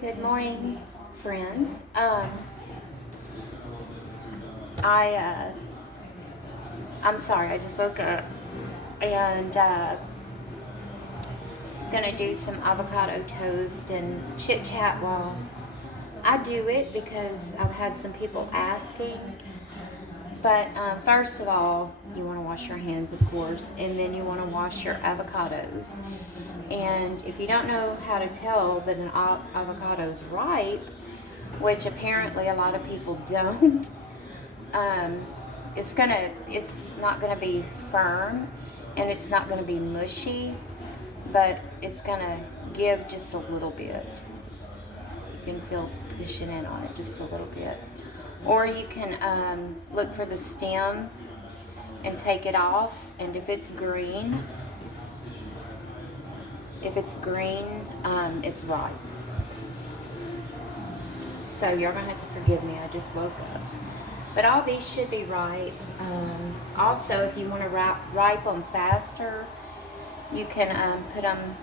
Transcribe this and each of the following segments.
Good morning, friends. I I'm sorry. I just woke up and was gonna do some avocado toast and chit chat while I do it because I've had some people asking. But first of all, you want to wash your hands, of course, and then you want to wash your avocados. And if you don't know how to tell that an avocado is ripe, which apparently a lot of people don't, um, it's not gonna be firm, and it's not gonna be mushy, but it's gonna give just a little bit. You can feel pushing in on it just a little bit. Or you can look for the stem and take it off, and if it's green, it's ripe. So you're gonna have to forgive me, I just woke up. But all these should be ripe. Also, if you want to ripe them faster, you can put them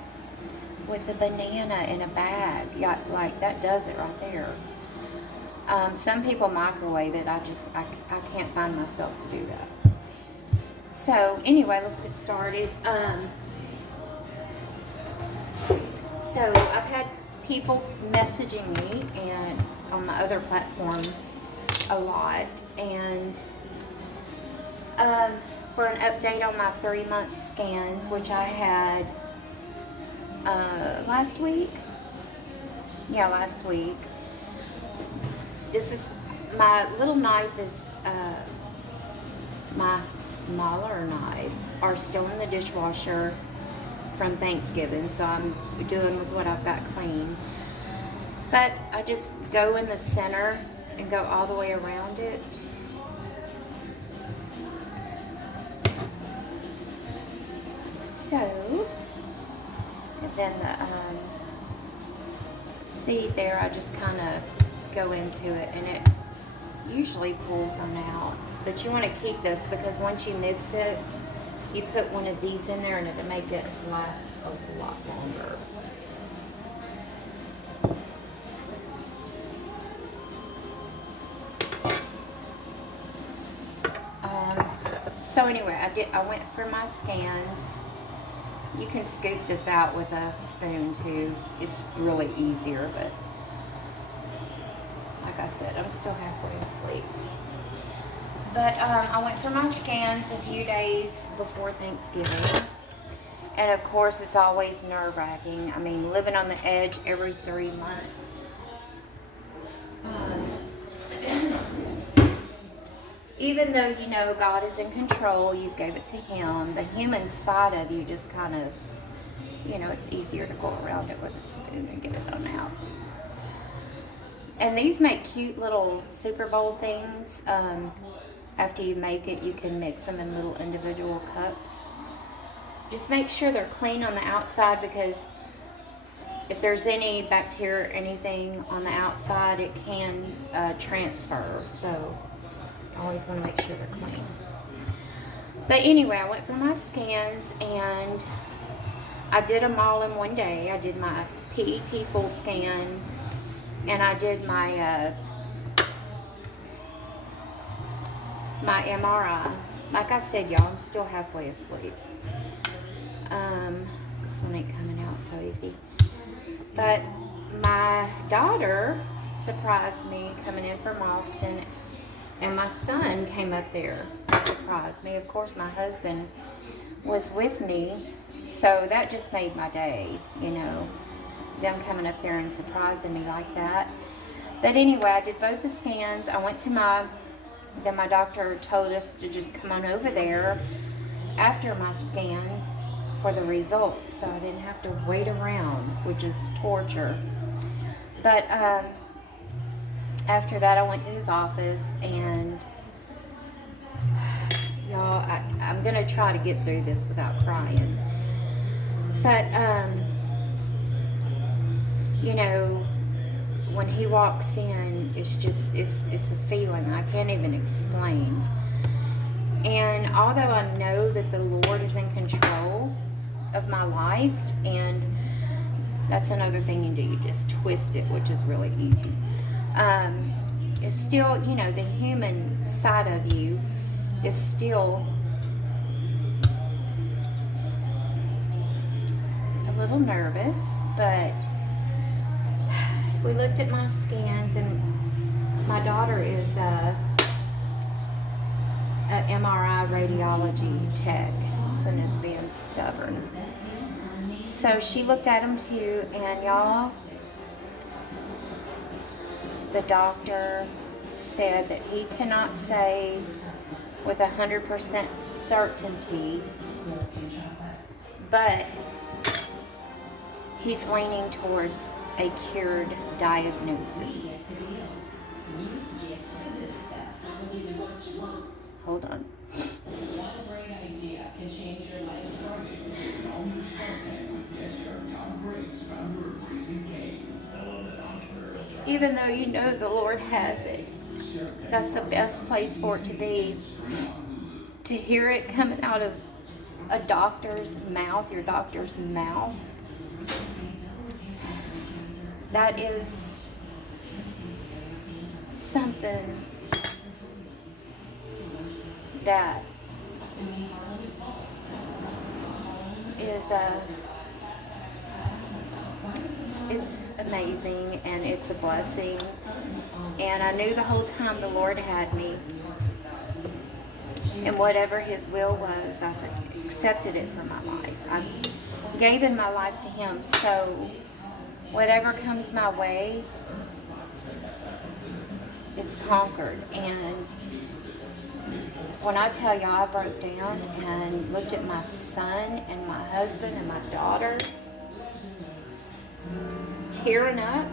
with a banana in a bag. Yeah, like that does it right there. Some people microwave it. I can't find myself to do that. So anyway, let's get started. So I've had people messaging me and on my other platform a lot, and for an update on my 3-month scans, which I had last week. Yeah, last week. This is my little knife is my smaller knives are still in the dishwasher from Thanksgiving, so I'm doing with what I've got clean. But I just go in the center and go all the way around it. So, and then the seed there, I just kind of go into it, and it usually pulls them out. But you want to keep this because once you mix it, you put one of these in there and it'll make it last a lot longer. So anyway, I went for my scans. You can scoop this out with a spoon too. It's really easier, but like I said, I'm still halfway asleep. But I went for my scans a few days before Thanksgiving. And of course, it's always nerve-wracking. I mean, living on the edge every 3 months. Even though you know God is in control, you've gave it to Him, the human side of you just kind of, it's easier to go around it with a spoon and get it on out. And these make cute little Super Bowl things. After you make it, you can mix them in little individual cups. Just make sure they're clean on the outside, because if there's any bacteria or anything on the outside, it can transfer. So you always want to make sure they're clean. But anyway, I went for my scans, and I did them all in one day. I did my PET full scan, and I did my my MRI. Like I said, y'all, I'm still halfway asleep. This one ain't coming out so easy. But my daughter surprised me coming in from Austin, and my son came up there and surprised me. Of course, my husband was with me, so that just made my day, them coming up there and surprising me like that. But anyway, I did both the scans. I went to then my doctor told us to just come on over there after my scans for the results, so I didn't have to wait around, which is torture. But after that, I went to his office, and y'all, I'm going to try to get through this without crying. But, when he walks in, it's a feeling I can't even explain. And although I know that the Lord is in control of my life, and That's another thing you do. You just twist it, which is really easy. It's still, the human side of you is still a little nervous, but we looked at my scans, and my daughter is a MRI radiology tech, son is being stubborn. So she looked at him too, and y'all, the doctor said that he cannot say with 100% certainty, but he's leaning towards a cured diagnosis. Hold on. Even though you know the Lord has it, that's the best place for it to be. To hear it coming out of a doctor's mouth, your doctor's mouth, that is something that is it's amazing, and it's a blessing. And I knew the whole time the Lord had me, and whatever His will was, I accepted it for my life. I gave in my life to Him. So whatever comes my way, it's conquered. And when I tell y'all, I broke down and looked at my son and my husband and my daughter, tearing up.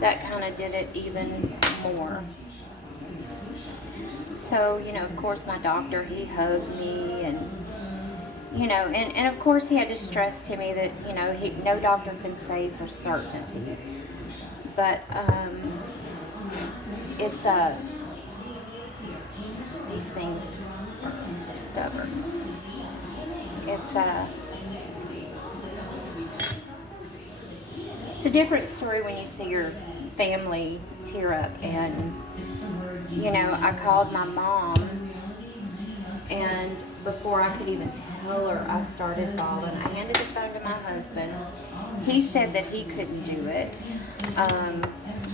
That kind of did it even more. So, of course, my doctor, he hugged me, and, and of course he had to stress to me that, no doctor can say for certainty. But, it's, these things are stubborn. It's a different story when you see your family tear up. And, I called my mom, and before I could even tell her, I started bawling. I handed the phone to my husband. He said that he couldn't do it,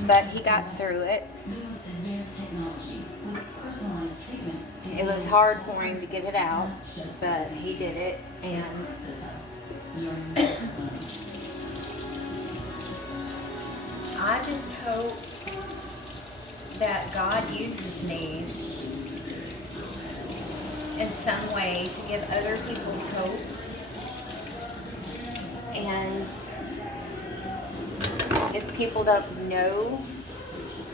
but he got through it. It was hard for him to get it out, but he did it. And I just hope that God uses me in some way to give other people hope. And if people don't know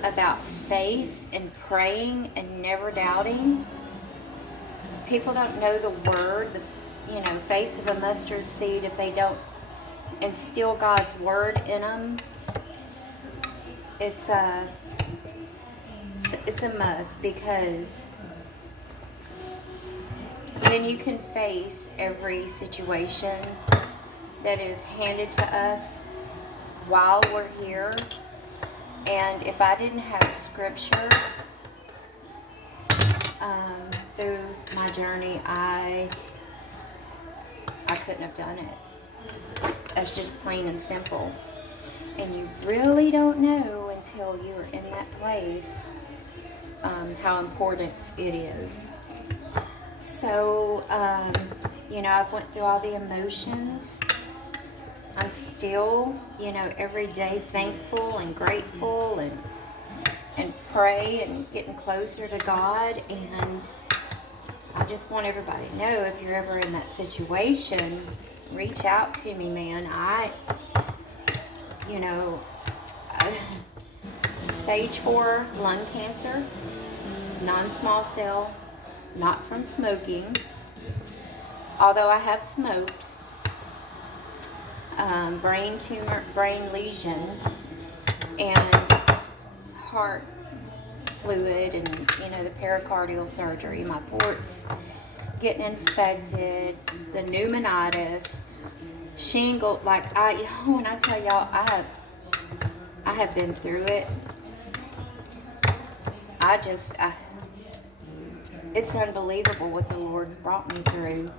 about faith and praying and never doubting, if people don't know the word, faith of a mustard seed, if they don't instill God's word in them, it's a must, because then you can face every situation that is handed to us while we're here. And if I didn't have scripture through my journey, I couldn't have done it. That's just plain and simple. And you really don't know until you're in that place how important it is. So, I've went through all the emotions. I'm still, every day thankful and grateful, and pray and getting closer to God. And I just want everybody to know, if you're ever in that situation, reach out to me, man. Stage 4 lung cancer, non-small cell, not from smoking, although I have smoked, brain tumor, brain lesion, and heart fluid, and the pericardial surgery. My ports getting infected, the pneumonitis, shingle. Like when I tell y'all, I have been through it. It's unbelievable what the Lord's brought me through.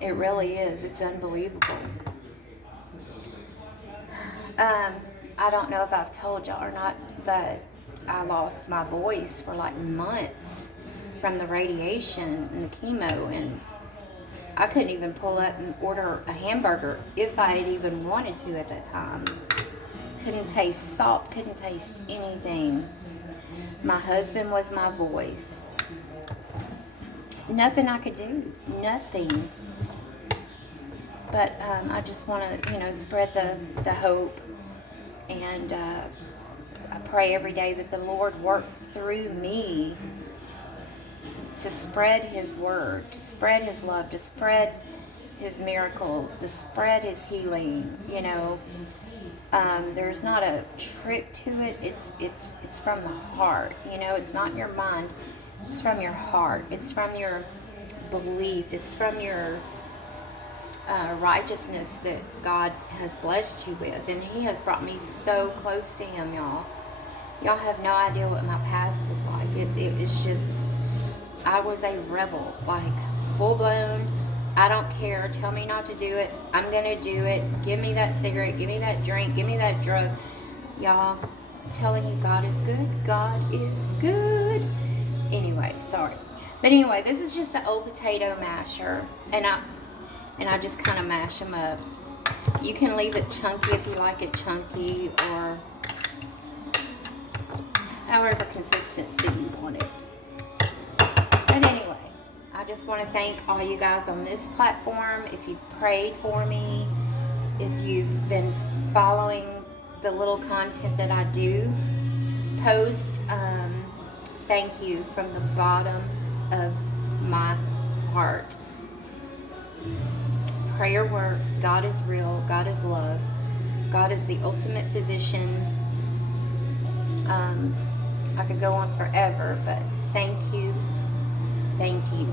It really is. It's unbelievable. I don't know if I've told y'all or not, but I lost my voice for like months from the radiation and the chemo, and I couldn't even pull up and order a hamburger if I had even wanted to at that time. Couldn't taste salt, couldn't taste anything. My husband was my voice. Nothing I could do, nothing. But I just want to, spread the hope, and I pray every day that the Lord work through me to spread His word, to spread His love, to spread His miracles, to spread His healing. There's not a trick to it. It's from the heart. It's not your mind. It's from your heart. It's from your belief. It's from your righteousness that God has blessed you with. And He has brought me so close to Him, y'all. Y'all have no idea what my past was like. It was just, I was a rebel, like full blown. I don't care. Tell me not to do it. I'm going to do it. Give me that cigarette. Give me that drink. Give me that drug. Y'all, I'm telling you, God is good. God is good. Anyway, sorry. But anyway, this is just an old potato masher. And I just kind of mash them up. You can leave it chunky if you like it chunky, or however consistency you want it. But anyway, I just want to thank all you guys on this platform. If you've prayed for me, if you've been following the little content that I do post, thank you from the bottom of my heart. Prayer works. God is real. God is love. God is the ultimate physician. I could go on forever, but thank you. Thank you.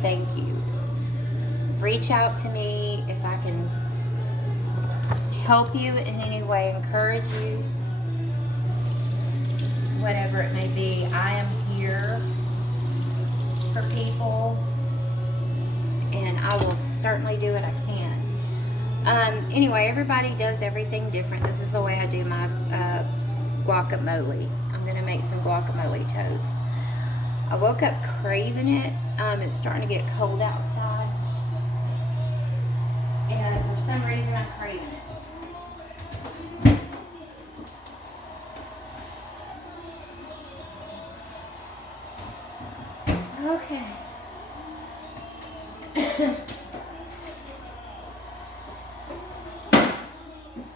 Thank you. Reach out to me if I can help you in any way, encourage you, whatever it may be. I am here for people, and I will certainly do what I can. Anyway, everybody does everything different. This is the way I do my guacamole. I'm going to make some guacamole toast. I woke up craving it. It's starting to get cold outside, and for some reason I'm craving it. Okay.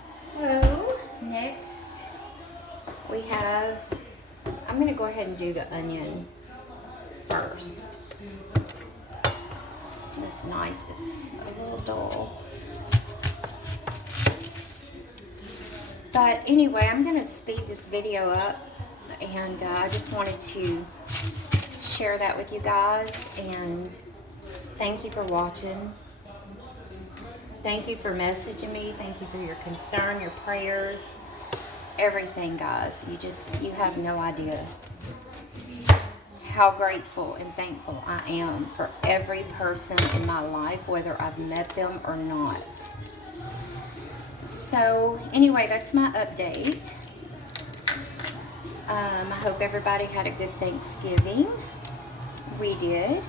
So next we have, I'm going to go ahead and do the onion first. This knife is a little dull. But anyway, I'm going to speed this video up, and I just wanted to share that with you guys, and thank you for watching. Thank you for messaging me. Thank you for your concern, your prayers, everything, guys. You have no idea how grateful and thankful I am for every person in my life, whether I've met them or not. So anyway, that's my update. I hope everybody had a good Thanksgiving. We did.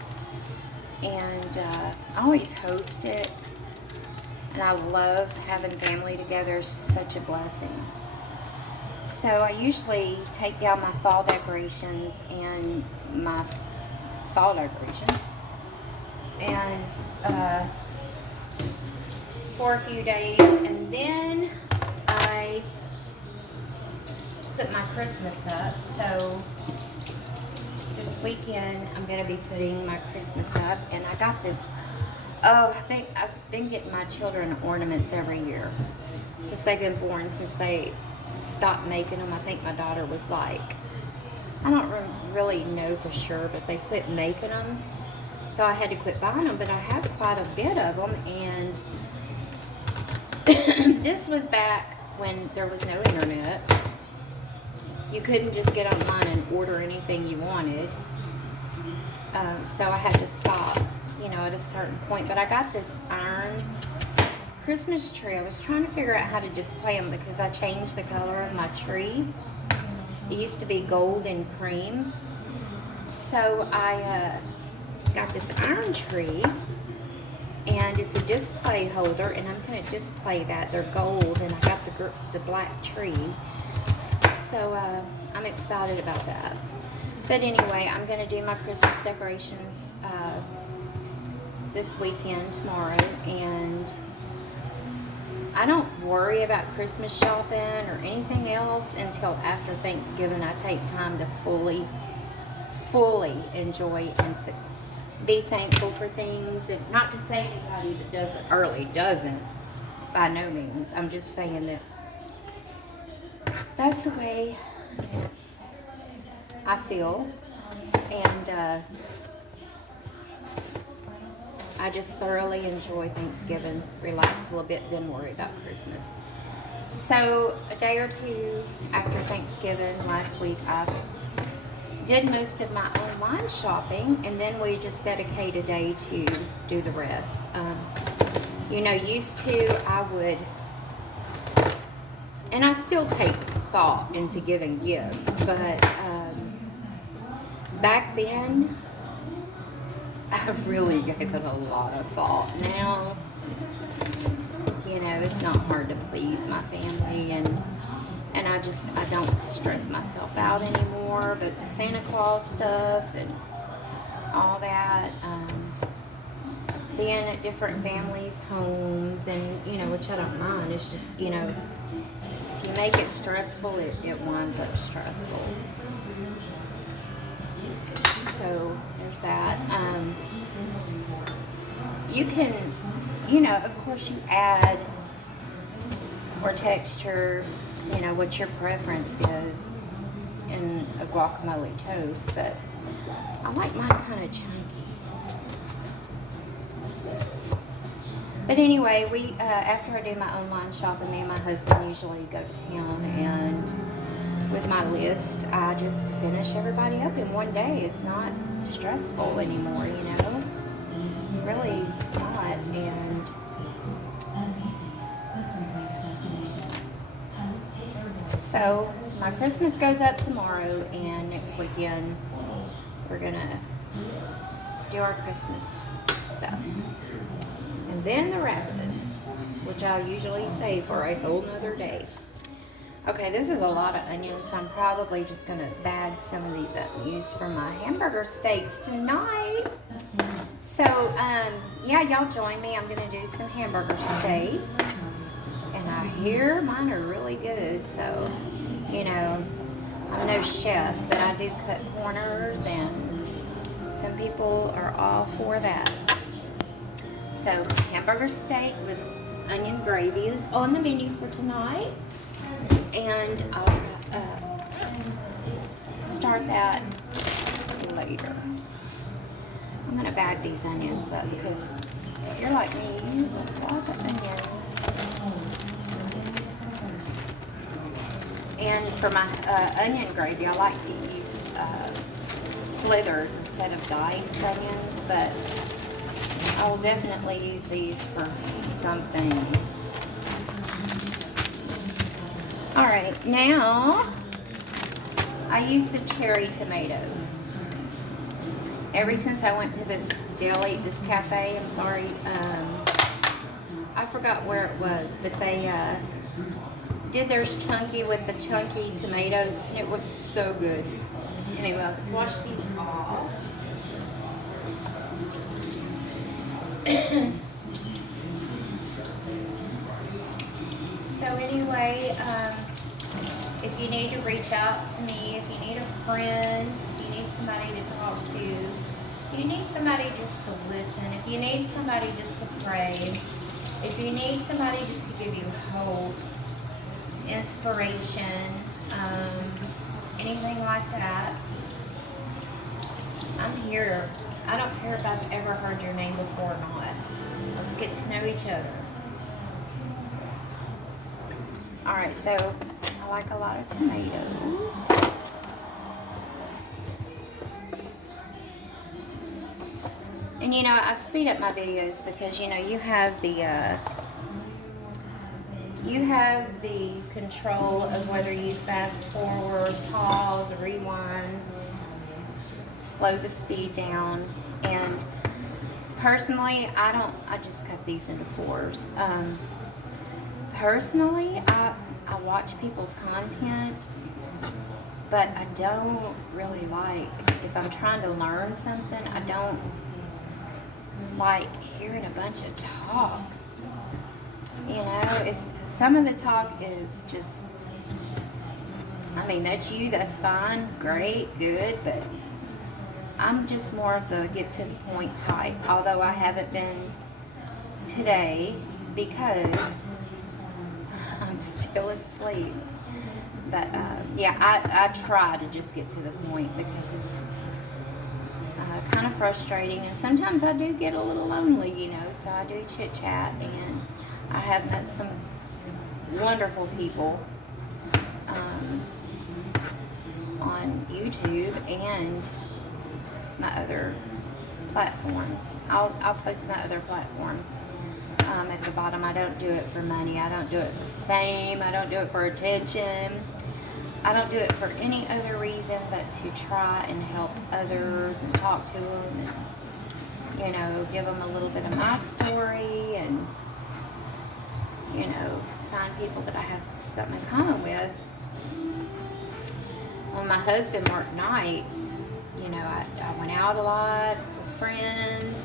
And I always host it. And I love having family together. It's such a blessing. So I usually take down my fall decorations and my fall decorations. And for a few days. And then I put my Christmas up. So this weekend I'm going to be putting my Christmas up. And I got this, I think I've been getting my children ornaments every year since they've been born, since they stopped making them. I think my daughter was like, I don't really know for sure, but they quit making them. So I had to quit buying them, but I have quite a bit of them. And this was back when there was no internet. You couldn't just get online and order anything you wanted. So I had to stop, at a certain point. But I got this iron Christmas tree. I was trying to figure out how to display them because I changed the color of my tree. It used to be gold and cream. So I got this iron tree, and it's a display holder, and I'm going to display that. They're gold, and I got the black tree. So I'm excited about that. But anyway, I'm going to do my Christmas decorations this weekend, tomorrow, and I don't worry about Christmas shopping or anything else until after Thanksgiving. I take time to fully enjoy and be thankful for things. And not to say anybody that does it early doesn't, by no means. I'm just saying that that's the way I feel. And I just thoroughly enjoy Thanksgiving, relax a little bit, then worry about Christmas. So a day or two after Thanksgiving last week, I did most of my online shopping, and then we just dedicate a day to do the rest. Used to I would, and I still take thought into giving gifts, but back then, I really gave it a lot of thought. Now, it's not hard to please my family, and I don't stress myself out anymore. But the Santa Claus stuff and all that, being at different families' homes, and which I don't mind. It's just, if you make it stressful, it winds up stressful. So there's that. You can, of course, you add or texture, what your preference is in a guacamole toast, but I like mine kind of chunky. But anyway, we after I do my online shopping, me and my husband usually go to town, and with my list, I just finish everybody up in one day. It's not stressful anymore, It's really not, and so my Christmas goes up tomorrow, and next weekend we're gonna do our Christmas stuff. And then the wrapping, which I'll usually save for a whole nother day. Okay, this is a lot of onions, so I'm probably just going to bag some of these up and use for my hamburger steaks tonight. So, yeah, y'all join me. I'm going to do some hamburger steaks. And I hear mine are really good, so, I'm no chef, but I do cut corners, and some people are all for that. So, hamburger steak with onion gravy is on the menu for tonight. And I'll start that later. I'm going to bag these onions up because if you're like me, you use a lot of onions. And for my onion gravy, I like to use slithers instead of diced onions, but I will definitely use these for something. Alright, now I use the cherry tomatoes. Ever since I went to this deli, this cafe, I forgot where it was, but they did theirs chunky with the chunky tomatoes, and it was so good. Anyway, let's wash these off. So anyway, if you need to reach out to me, if you need a friend, if you need somebody to talk to, if you need somebody just to listen, if you need somebody just to pray, if you need somebody just to give you hope, inspiration, anything like that, I'm here. I don't care if I've ever heard your name before or not. Let's get to know each other. Alright, so I like a lot of tomatoes. And you know, I speed up my videos because you know you have the control of whether you fast forward, pause, rewind, slow the speed down. And personally, I just cut these into 4s. Personally, I watch people's content, but I don't really like, if I'm trying to learn something, I don't like hearing a bunch of talk. You know, some of the talk is just, I mean, that's you, that's fine, great, good, but I'm just more of the get to the point type, although I haven't been today because I'm still asleep. But yeah, I try to just get to the point because it's kind of frustrating, and sometimes I do get a little lonely, you know, so I do chit chat, and I have met some wonderful people on YouTube and my other platform. I'll post my other platform at the bottom. I don't do it for money. I don't do it for fame. I don't do it for attention. I don't do it for any other reason but to try and help others and talk to them and, you know, give them a little bit of my story and, you know, find people that I have something in common with. When my husband worked nights, you know, I went out a lot with friends,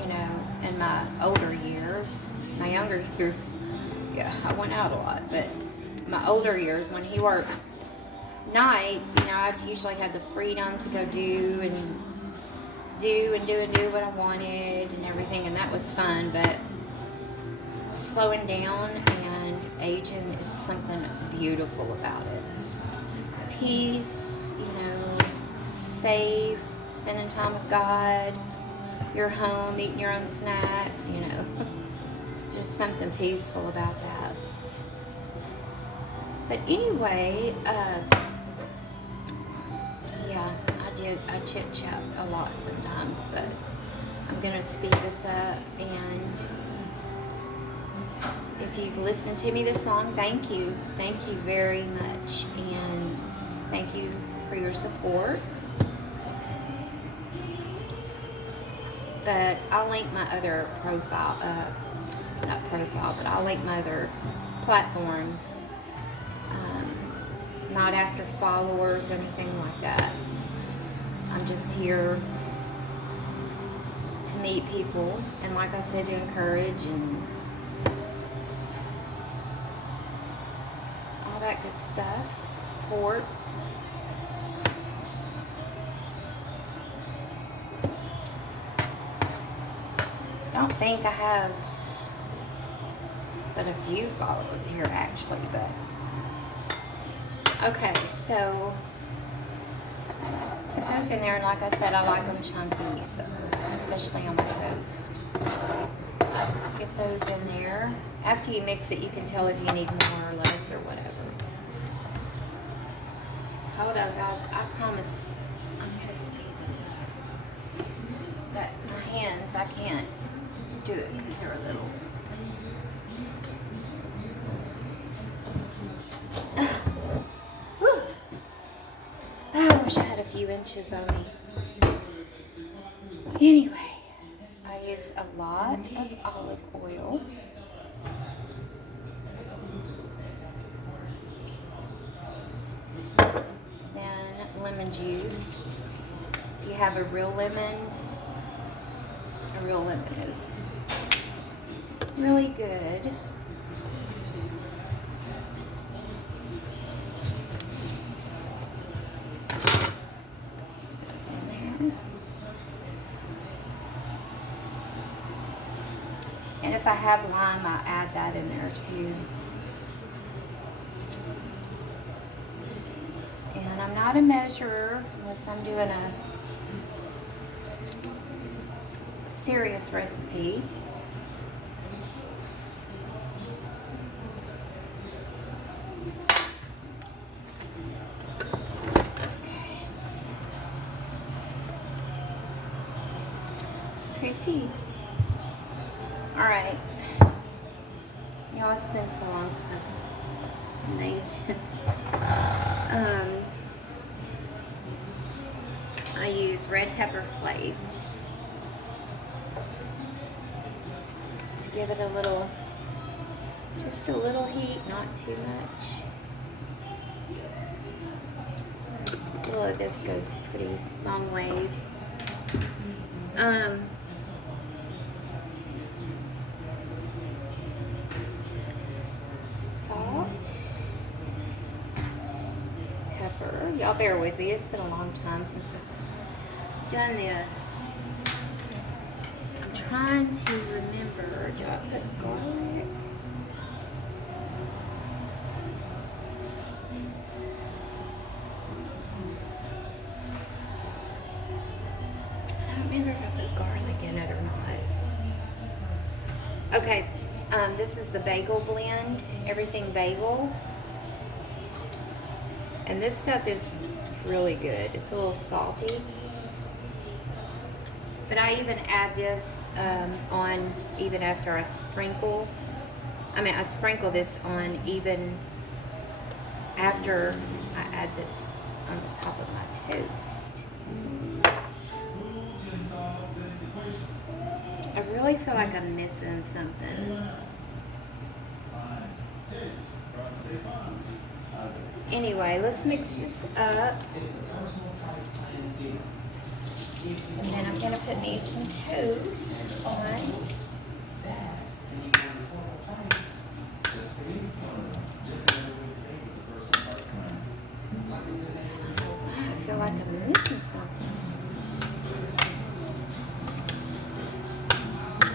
you know, in my older years. My younger years, yeah, I went out a lot, but my older years, when he worked nights, you know, I usually had the freedom to go do what I wanted and everything, and that was fun. But slowing down and aging is something beautiful about it. Peace, you know, safe, spending time with God, your home, eating your own snacks, you know, just something peaceful about that. But anyway, yeah, I chit chat a lot sometimes, but I'm gonna speed this up. And if you've listened to me this long, thank you very much, and thank you for your support. But I'll link my other but I'll link my other platform. Not after followers or anything like that. I'm just here to meet people, and like I said, to encourage and all that good stuff, support. I don't think I have but a few followers here actually, but okay, so put those in there, and like I said, I like them chunky, so especially on my toast. Get those in there. After you mix it, you can tell if you need more or less or whatever. Hold on, guys. I promise I'm going to speed this up. But my hands, I can't do it because they're a little... I wish I had a few inches on me. Anyway, I use a lot of olive oil. Then lemon juice. If you have a real lemon is really good. And if I have lime, I add that in there too. And I'm not a measurer unless I'm doing a serious recipe. Pretty. Alright. Y'all, it's been so long since I made this. I use red pepper flakes to give it a little, just a little heat, not too much. A little of this goes pretty long ways. Salt, pepper. Y'all bear with me. It's been a long time since I've done this. I'm trying to remember. Do I put garlic? I don't remember if I put garlic in it or not. Okay, this is the bagel blend, everything bagel. And this stuff is really good. It's a little salty. But I even add this on even after I sprinkle. I sprinkle this on even after I add this on the top of my toast. I really feel like I'm missing something. Anyway, let's mix this up. And then I'm going to put me some toast on. I feel like I'm missing something.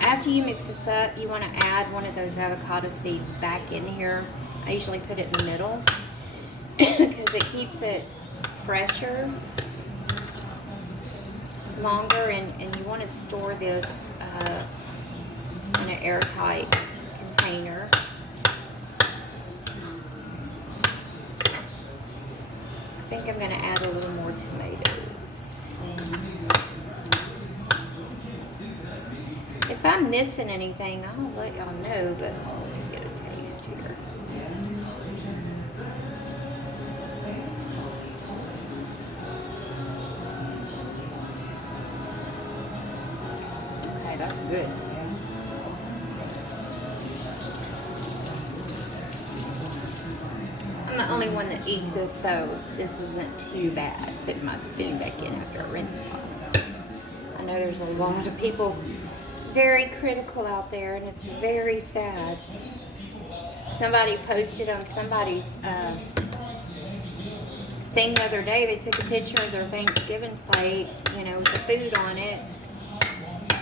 After you mix this up, you want to add one of those avocado seeds back in here. I usually put it in the middle because it keeps it fresher, longer, and you want to store this in an airtight container. I think I'm going to add a little more tomatoes. If I'm missing anything, I'll let y'all know, but let me get a taste here. Okay, that's good. I'm the only one that eats this, so this isn't too bad. Putting my spoon back in after I rinse it off. I know there's a lot of people very critical out there, and it's very sad. Somebody posted on somebody's thing the other day, they took a picture of their Thanksgiving plate, you know, with the food on it,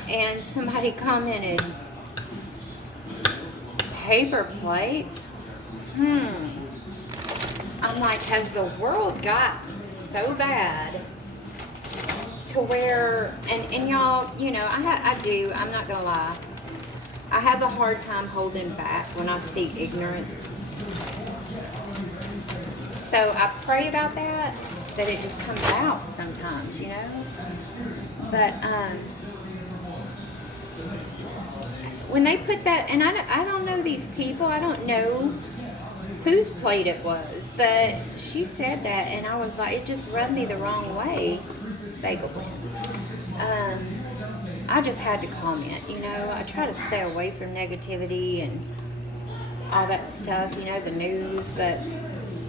and somebody commented, paper plates? I'm like, has the world gotten so bad to where, and y'all, you know, I do, I'm not gonna lie, I have a hard time holding back when I see ignorance. So I pray about that it just comes out sometimes, you know. But when they put that, and I don't know these people, I don't know whose plate it was, but she said that, and I was like, it just rubbed me the wrong way. It's bagel blend. I just had to comment, you know. I try to stay away from negativity and all that stuff, you know, the news, but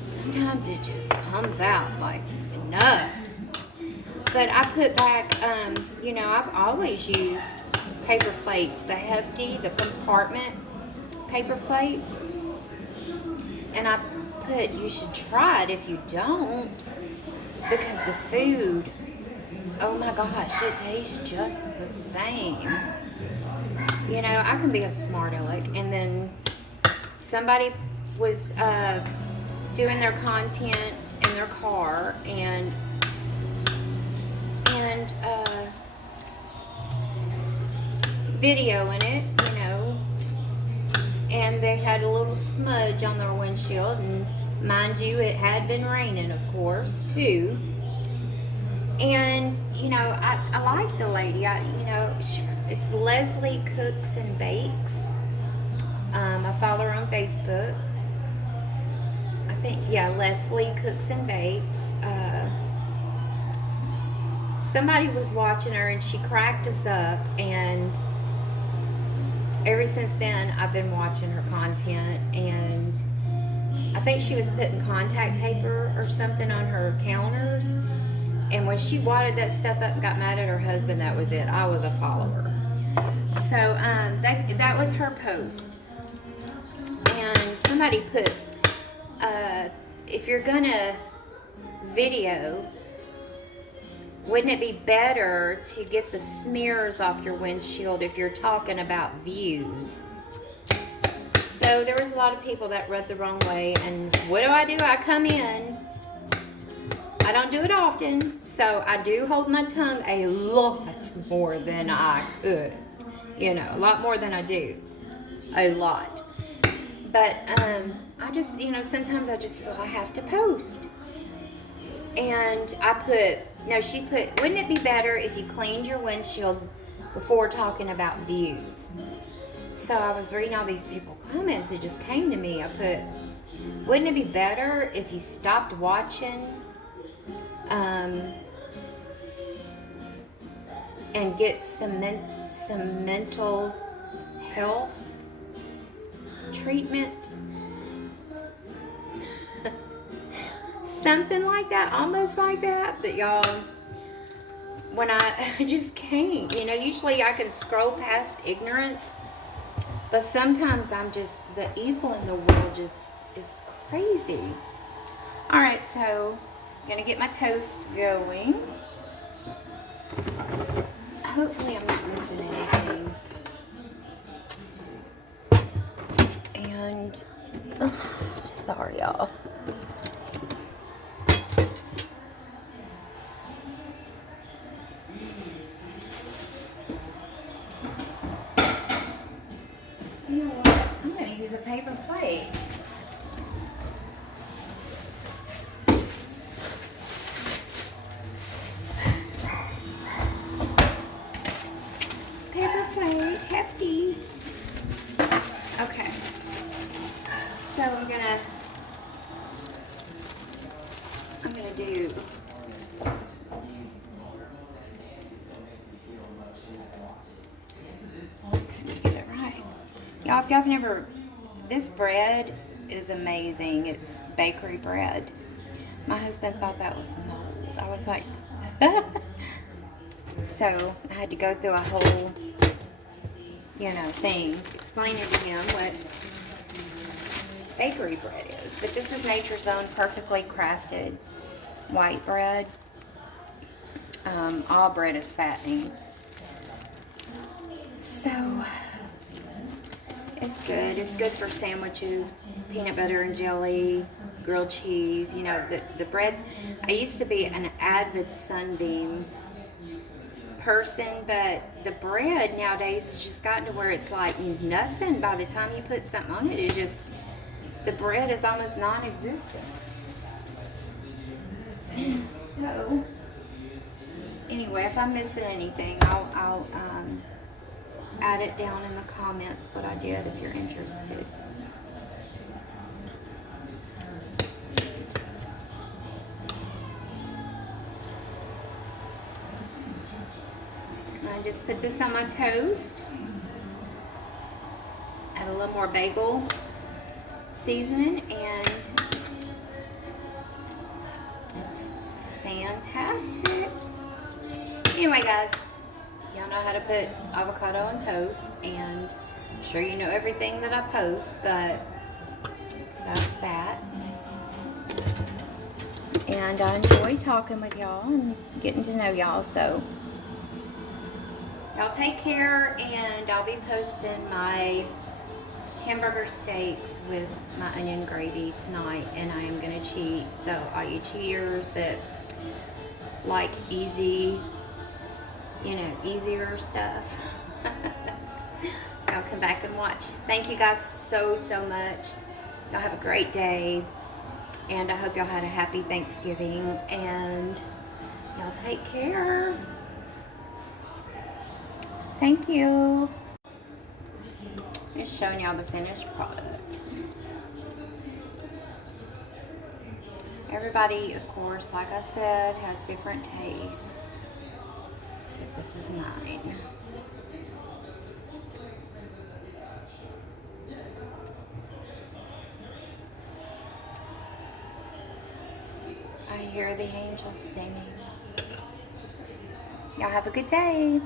sometimes it just comes out like, enough. But I put back, you know, I've always used paper plates, the hefty, the compartment paper plates. And I put, you should try it if you don't, because the food, oh my gosh, it tastes just the same. You know, I can be a smart aleck. And then somebody was doing their content in their car, and videoing it, and they had a little smudge on their windshield, and mind you, it had been raining, of course, too. And I like the lady. It's Leslie Cooks and Bakes. I follow her on Facebook. I think, yeah, Leslie Cooks and Bakes. Somebody was watching her and she cracked us up, and ever since then I've been watching her content. And I think she was putting contact paper or something on her counters, and when she wadded that stuff up and got mad at her husband, that was it. I was a follower. So that was her post. And somebody put, if you're gonna video, wouldn't it be better to get the smears off your windshield if you're talking about views? So there was a lot of people that read the wrong way, and what do? I come in. I don't do it often, so I do hold my tongue a lot more than I could. A lot more than I do. A lot. But I just, sometimes I just feel I have to post. And she put, wouldn't it be better if you cleaned your windshield before talking about views? So I was reading all these people's comments. It just came to me. I put, wouldn't it be better if you stopped watching and get some mental health treatment? Something like that, almost like that. But y'all, when I just can't, usually I can scroll past ignorance, but sometimes I'm just, the evil in the world just is crazy. All right, so I'm gonna get my toast going. Hopefully I'm not missing anything. And, sorry y'all. You know what? I'm going to use a paper plate. Paper plate, hefty. Okay. So I'm going to do y'all, if y'all have never, this bread is amazing. It's bakery bread. My husband thought that was mold. I was like, so I had to go through a whole, thing explaining to him what bakery bread is. But this is Nature's Own perfectly crafted white bread. All bread is fattening. So it's good. It's good for sandwiches, peanut butter and jelly, grilled cheese. The bread. I used to be an avid Sunbeam person, but the bread nowadays has just gotten to where it's like nothing. By the time you put something on it, the bread is almost non-existent. So anyway, if I'm missing anything, I'll add it down in the comments what I did if you're interested. I just put this on my toast. Add a little more bagel seasoning, and it's fantastic. Anyway, guys, y'all know how to put avocado on toast, and I'm sure you know everything that I post, but that's that. And I enjoy talking with y'all and getting to know y'all, so y'all take care, and I'll be posting my hamburger steaks with my onion gravy tonight, and I am going to cheat. So all you cheaters that like easy, easier stuff, y'all come back and watch. Thank you guys so much. Y'all have a great day. And I hope y'all had a happy Thanksgiving. And y'all take care. Thank you. Just showing y'all the finished product. Everybody, of course, like I said, has different taste. But this is mine. I hear the angels singing. Y'all have a good day.